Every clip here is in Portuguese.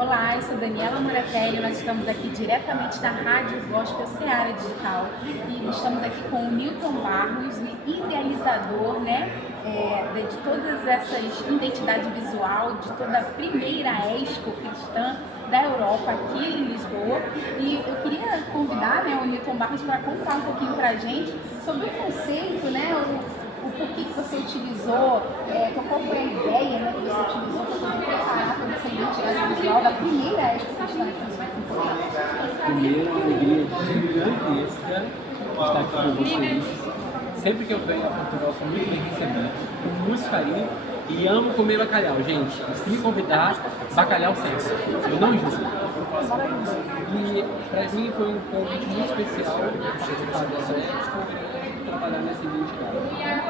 Olá, eu sou Daniela Moratelli, nós estamos aqui diretamente da Rádio Gospel Seara Digital e estamos aqui com o Newton Barros, o idealizador, de todas essas identidade visual, de toda a primeira expo cristã da Europa aqui em Lisboa. E eu queria convidar o Newton Barros para contar um pouquinho para a gente sobre o conceito, o porquê que você utilizou, qual foi a ideia que você utilizou para poder preparar toda essa identidade visual da primeira expo cristã aqui em Lisboa. Primeiro, uma alegria gigantesca estar aqui com vocês. Sempre que eu venho a Portugal, sou muito bem recebido, com muito carinho e amo comer bacalhau, gente. Se me convidar, bacalhau sempre. Eu não julgo. E para mim foi um convite muito especial participar dessa expo e trabalhar nessa identidade.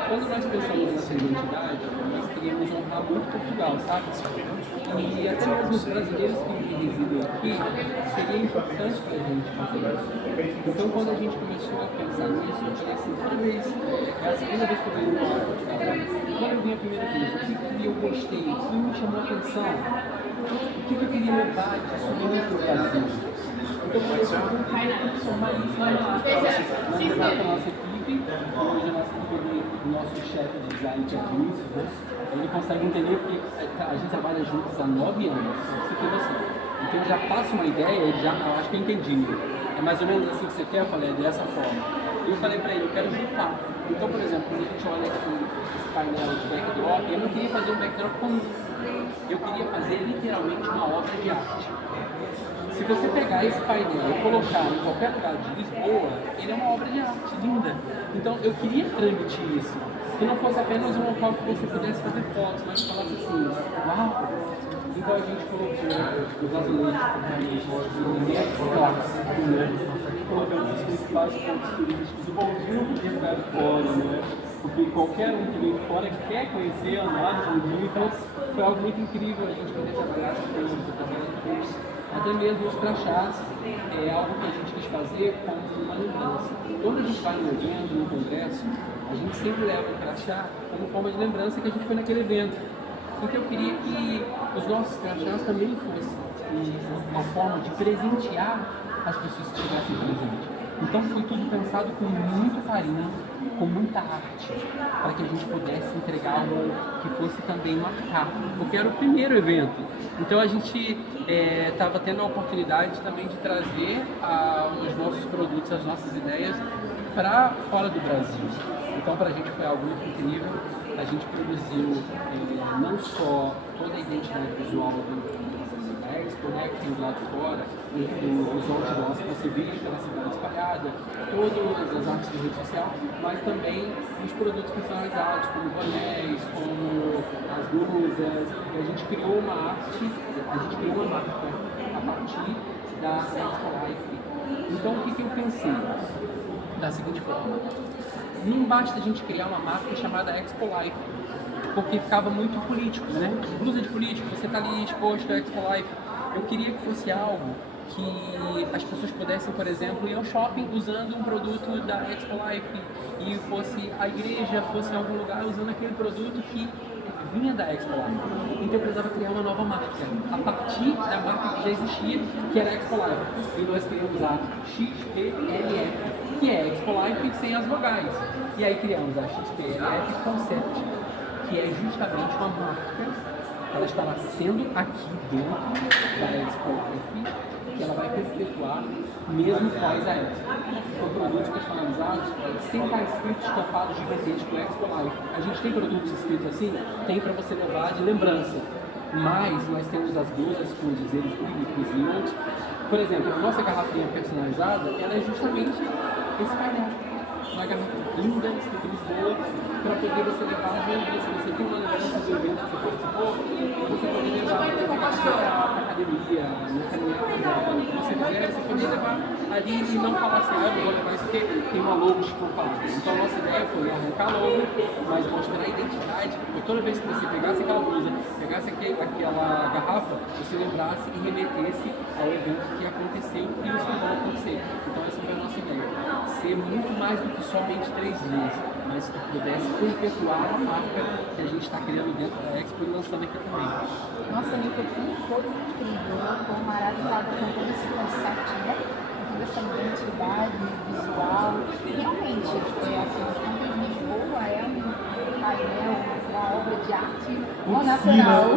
Quando nós pensamos nessa identidade, nós queríamos honrar muito Portugal, sabe? E até mesmo os brasileiros que residem aqui, seria importante para a gente fazer isso. Então, quando a gente começou a pensar nisso, eu falei assim, toda vez, é a segunda vez que eu venho para Portugal. Quando eu vim a primeira vez, o que eu gostei, o que me chamou a atenção, o que eu queria levar disso dentro do Brasil. Então, por exemplo, eu queria transformar isso na nossa equipe. Hoje a nossa equipe, o nosso chefe de design, que é Vinícius, né? Ele consegue entender que a gente trabalha juntos há 9 anos, você tem noção. Então já passa uma ideia, ele já, eu acho que eu entendi. É mais ou menos assim que você quer? Eu falei, é dessa forma. E eu falei pra ele, eu quero juntar. Então, por exemplo, quando a gente olha aqui esse painel de backdrop, eu não queria fazer um backdrop comum. Eu queria fazer literalmente uma obra de arte. Se você pegar esse painel e colocar em qualquer lugar de Lisboa, ele é uma obra de arte linda. Então eu queria transmitir isso. Que não fosse apenas um local que você pudesse fazer fotos, mas falasse assim, uau! Então a gente colocou os azulejos de diversas classes, colocamos os principais pontos turísticos. O bondinho podia ficar de fora, né? Porque qualquer um que vem de fora quer conhecer, andar no bondinho. Então foi algo muito incrível a gente poder trabalhar com isso. Até mesmo os crachás é algo que a gente quis fazer como uma lembrança. Quando a gente vai no evento, no congresso, a gente sempre leva o crachá como forma de lembrança que a gente foi naquele evento. Então eu queria que os nossos crachás também fossem uma forma de presentear as pessoas que estivessem presentes. Então foi tudo pensado com muito carinho, com muita arte, para que a gente pudesse entregar algo que fosse também marcar, porque era o primeiro evento. Então a gente estava tendo a oportunidade também de trazer os nossos produtos, as nossas ideias para fora do Brasil. Então para a gente foi algo muito incrível. A gente produziu não só toda a identidade visual da Expo, que tem do lado de fora, os outdoors que você vê pela cidade espalhada, todas as artes de rede social, mas também os produtos personalizados, como bonés, como as blusas. E a gente criou uma marca a partir da Expo Life. Então o que eu pensei? Da seguinte forma, não basta a gente criar uma marca chamada Expo Life, porque ficava muito político, né? Blusa de político, você está ali exposto a Expo Life. Eu queria que fosse algo que as pessoas pudessem, por exemplo, ir ao shopping usando um produto da Expo Life e fosse a igreja, fosse em algum lugar usando aquele produto que vinha da Expo Life. Então eu precisava criar uma nova marca, a partir da marca que já existia, que era a Expo Life. E nós criamos a XPLF, que é Expo Life sem as vogais. E aí criamos a XPLF Concept, que é justamente uma marca. Ela está nascendo aqui dentro da Expo Life, que ela vai perpetuar mesmo após a Expo. São produtos personalizados sem estar escritos estampados gigantescos com Expo Life. A gente tem produtos escritos assim, tem para você levar de lembrança. Mas nós temos as blusas com dizeres bíblicos e outros. Por exemplo, a nossa garrafinha personalizada, ela é justamente esse painel. Uma garrafa linda, escrita Lisboa, para poder você levar a lembrança. Se você tem uma lembrança do evento que você participou, você pode levar para a academia, na caminhada, o que você quiser, você pode levar ali e não falar assim, eu vou levar isso porque tem uma logo estampada. Então a nossa ideia foi arrancar a logo, mas mostrar a identidade, porque toda vez que você pegasse aquela blusa, pegasse aquela garrafa, você lembrasse e remetesse ao evento que aconteceu e os que vão acontecer. Então essa foi a nossa ideia. Ser muito mais do que somente 3 dias. mas que pudesse perpetuar a marca que a gente está criando dentro da Expo e lançando aqui também. Nossa, Nico, foi incrível. Eu estou maravilhada com todo esse conceito, né? Com toda essa identidade visual. Realmente, assim, a Lisboa é um painel, uma obra de arte ao natural.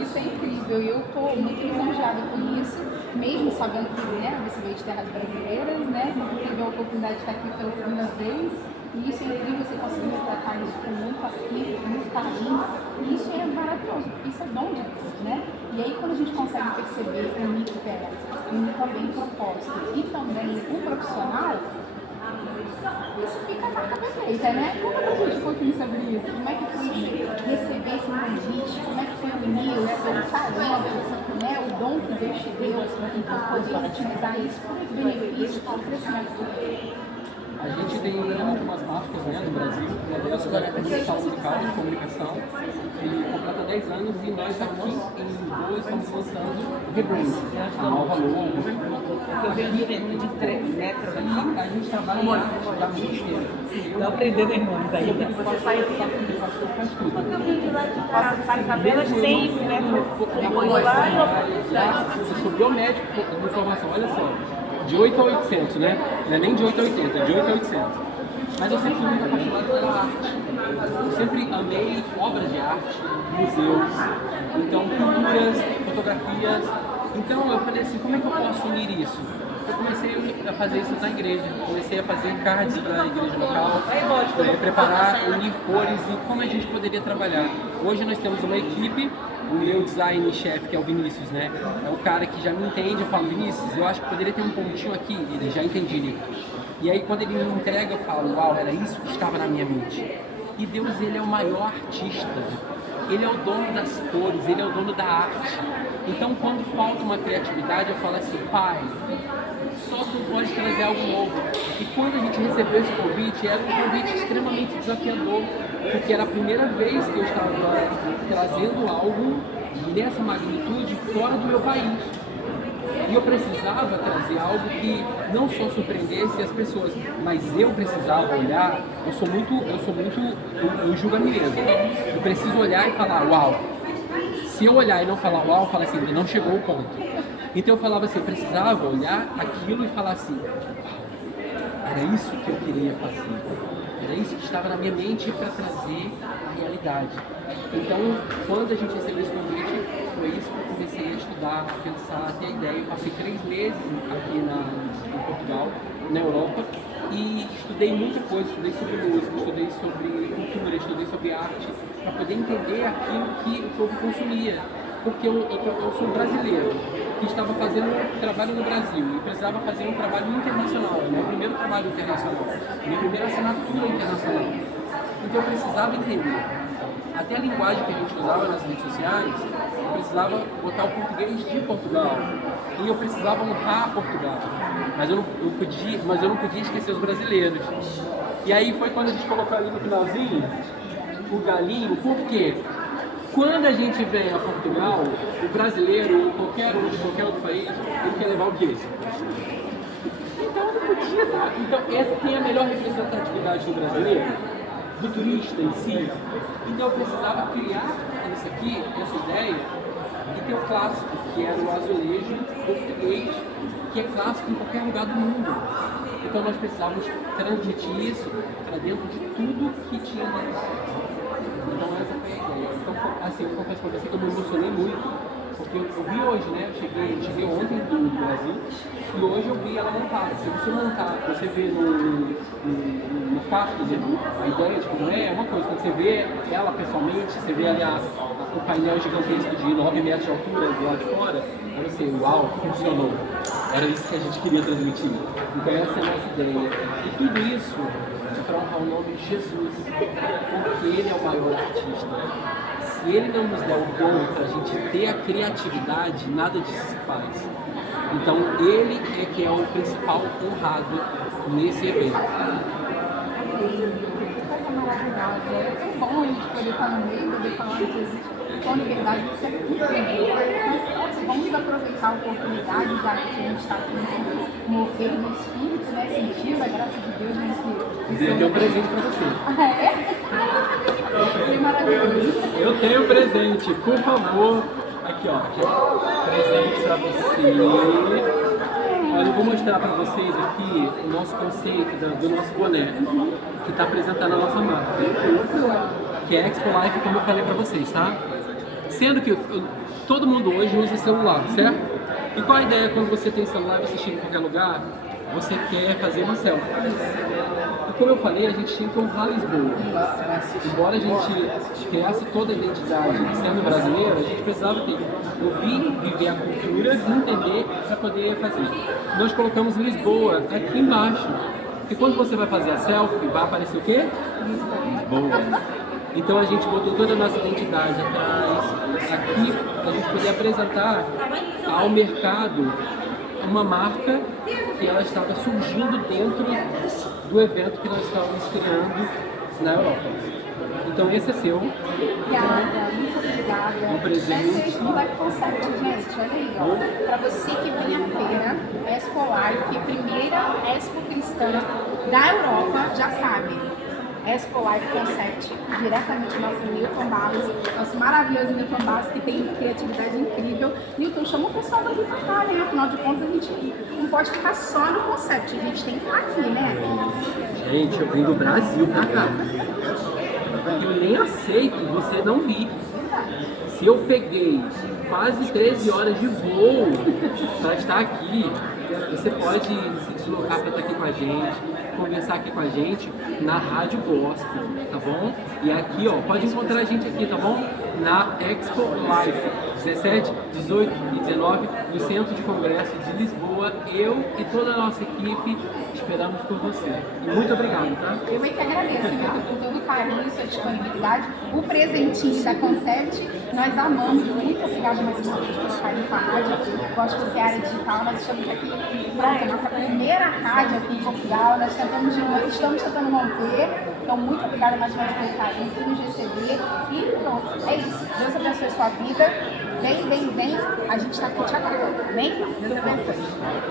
Isso é incrível. E eu estou muito lisonjeada com isso, mesmo sabendo que, né, você veio de terras brasileiras, né? Tive a oportunidade de estar aqui pela segunda vez. E isso é incrível, você conseguir retratar isso com muito afinco, com muito carinho. E isso é maravilhoso, porque isso é dom de Deus, né? E aí quando a gente consegue perceber um ministério, também propósito e também um profissional, isso fica a marca perfeita, né? Conta pra gente um pouquinho sobre isso. Como é que foi receber esse convite? Como é que foi unir o seu talento, né? O dom que Deus te deu, então poder utilizar isso para o benefício, para o crescimento. A gente tem algumas marcas, né, no Brasil, uma delas é a Comunicação Musical de Comunicação, que completa 10 anos e nós aqui em Lisboa estamos lançando Rebrand, a nova logo. Eu venho de 3 metros aqui. A gente trabalha já muito tempo. Estou aprendendo, irmãos, aí. Você faz tudo. Porque eu vim de lá de casa, faz apenas 6 metros. Depois lá e eu sou biomédico de informação, olha só. De 8 a 800, né? Não é nem de 8 a 80, é de 8 a 800. Mas eu sempre fui muito apaixonado pela arte. Eu sempre amei obras de arte, museus, então pinturas, fotografias. Então eu falei assim, como é que eu posso unir isso? Eu comecei a fazer isso na igreja, comecei a fazer cards para a igreja local, preparar, unir cores e como a gente poderia trabalhar. Hoje nós temos uma equipe, o meu design-chefe, que é o Vinícius, né? É o cara que já me entende, eu falo, Vinícius, eu acho que poderia ter um pontinho aqui, ele já entendi, Nico. E aí quando ele me entrega, eu falo, uau, era isso que estava na minha mente. E Deus, ele é o maior artista, ele é o dono das cores, ele é o dono da arte. Então quando falta uma criatividade, eu falo assim, pai, só tu pode trazer algo novo. E quando a gente recebeu esse convite, era um convite extremamente desafiador, porque era a primeira vez que eu estava trazendo algo nessa magnitude fora do meu país. E eu precisava trazer algo que não só surpreendesse as pessoas, mas eu precisava olhar, eu sou muito eu julgo a mim mesmo. Eu preciso olhar e falar, uau. Se eu olhar e não falar uau, eu falo assim, não chegou o ponto. Então eu falava assim, eu precisava olhar aquilo e falar assim, era isso que eu queria fazer, era isso que estava na minha mente para trazer a realidade. Então, quando a gente recebeu esse convite, foi isso que eu comecei a estudar, a pensar, a ter a ideia. Eu passei 3 meses aqui em Portugal, na Europa, e estudei muita coisa, estudei sobre música, estudei sobre cultura, estudei sobre arte, para poder entender aquilo que o povo consumia. Porque eu sou um brasileiro que estava fazendo um trabalho no Brasil e precisava fazer um trabalho internacional, meu primeiro trabalho internacional, minha primeira assinatura internacional. Então eu precisava entender. Até a linguagem que a gente usava nas redes sociais, eu precisava botar o português de Portugal e eu precisava honrar Portugal, mas eu não podia esquecer os brasileiros. E aí foi quando a gente colocou ali no finalzinho o galinho, por quê? Quando a gente vem a Portugal, o brasileiro ou qualquer um de qualquer outro país, ele quer levar o quê? Então eu não podia dar. Então essa tem a melhor representatividade do brasileiro, do turista em si. Então eu precisava criar isso aqui, essa ideia, e ter o clássico, que era o azulejo português, que é clássico em qualquer lugar do mundo. Então nós precisávamos transmitir isso para dentro de tudo que tinha dentro. Então essa foi a ideia. Então, assim, eu confesso para você que eu me emocionei muito, porque eu vi hoje, né? Eu cheguei ontem do Brasil e hoje eu vi ela montada. Se você montar, você vê no quarto, a ideia de como é uma coisa. Quando você vê ela pessoalmente, você vê ali o painel gigantesco de 9 metros de altura do lado de fora, aí você, uau, funcionou. Era isso que a gente queria transmitir. Então essa é a nossa ideia. E tudo isso para honrar o nome de Jesus, porque Ele é o maior artista. Se Ele não nos der o dom para a gente ter a criatividade, nada disso se faz. Então Ele é que é o principal honrado nesse evento. É tão bom a gente poder estar no meio, poder falar de Jesus com liberdade, isso é muito bom. Vamos aproveitar a oportunidade, já que a gente está aqui no mover no espírito, né, sentindo a graça de Deus me livre. Eu tenho um presente pra você. Ah, é? Que maravilhoso. Eu tenho um presente, por favor. Aqui, ó. Presente pra você. Olha, eu vou mostrar pra vocês aqui o nosso conceito do nosso boné, que tá apresentando a nossa marca, que é Expo Life, como eu falei pra vocês, tá? Sendo que todo mundo hoje usa celular, certo? E qual a ideia quando você tem celular e você chega em qualquer lugar, você quer fazer uma selfie? E como eu falei, a gente tinha que honrar Lisboa. Embora a gente criasse toda a identidade sendo brasileiro, a gente precisava ouvir, viver a cultura e entender para poder fazer. Nós colocamos Lisboa aqui embaixo. E quando você vai fazer a selfie, vai aparecer o quê? Lisboa. Então a gente botou toda a nossa identidade atrás, aqui, para a gente poder apresentar ao mercado uma marca que ela estava surgindo dentro do evento que nós estávamos criando na Europa. Então esse é seu. Obrigada, muito obrigada. Um presente. Esse não vai conceito, gente, olha aí, ó. Para você que vem à feira, Expo Life, primeira Expo Cristã da Europa, já sabe. Expo Life Concept, diretamente do nosso Newton Barros, nosso maravilhoso Newton Barros, que tem criatividade incrível. Newton, chama o pessoal daqui pra cá, né? Afinal de contas, a gente não pode ficar só no concept, a gente tem que estar aqui, né? Gente, eu vim do Brasil pra cá. Eu nem aceito você não vir. Se eu peguei quase 13 horas de voo para estar aqui, você pode se deslocar para estar aqui com a gente, conversar aqui com a gente na Rádio Gospel, tá bom? E aqui, ó, pode encontrar a gente aqui, tá bom? Na Expo Life, 17, 18 e 19, no Centro de Congresso de Lisboa. Eu e toda a nossa equipe esperamos por você. E muito obrigado, tá? Eu é que agradeço, viu? Com todo o carinho e sua disponibilidade. O presentinho da Concept, nós amamos. Muito obrigada mais uma vez por carinho com a rádio. Gosto de área digital. Nós estamos aqui, pronto, a nossa primeira rádio aqui em Portugal. Nós estamos tentando manter. Então, muito obrigada mais uma vez pelo carinho, por nos receber. E pronto, é isso. Deus abençoe a sua vida. Vem, vem, vem. A gente está aqui te aguardando. Vem? Deus abençoe.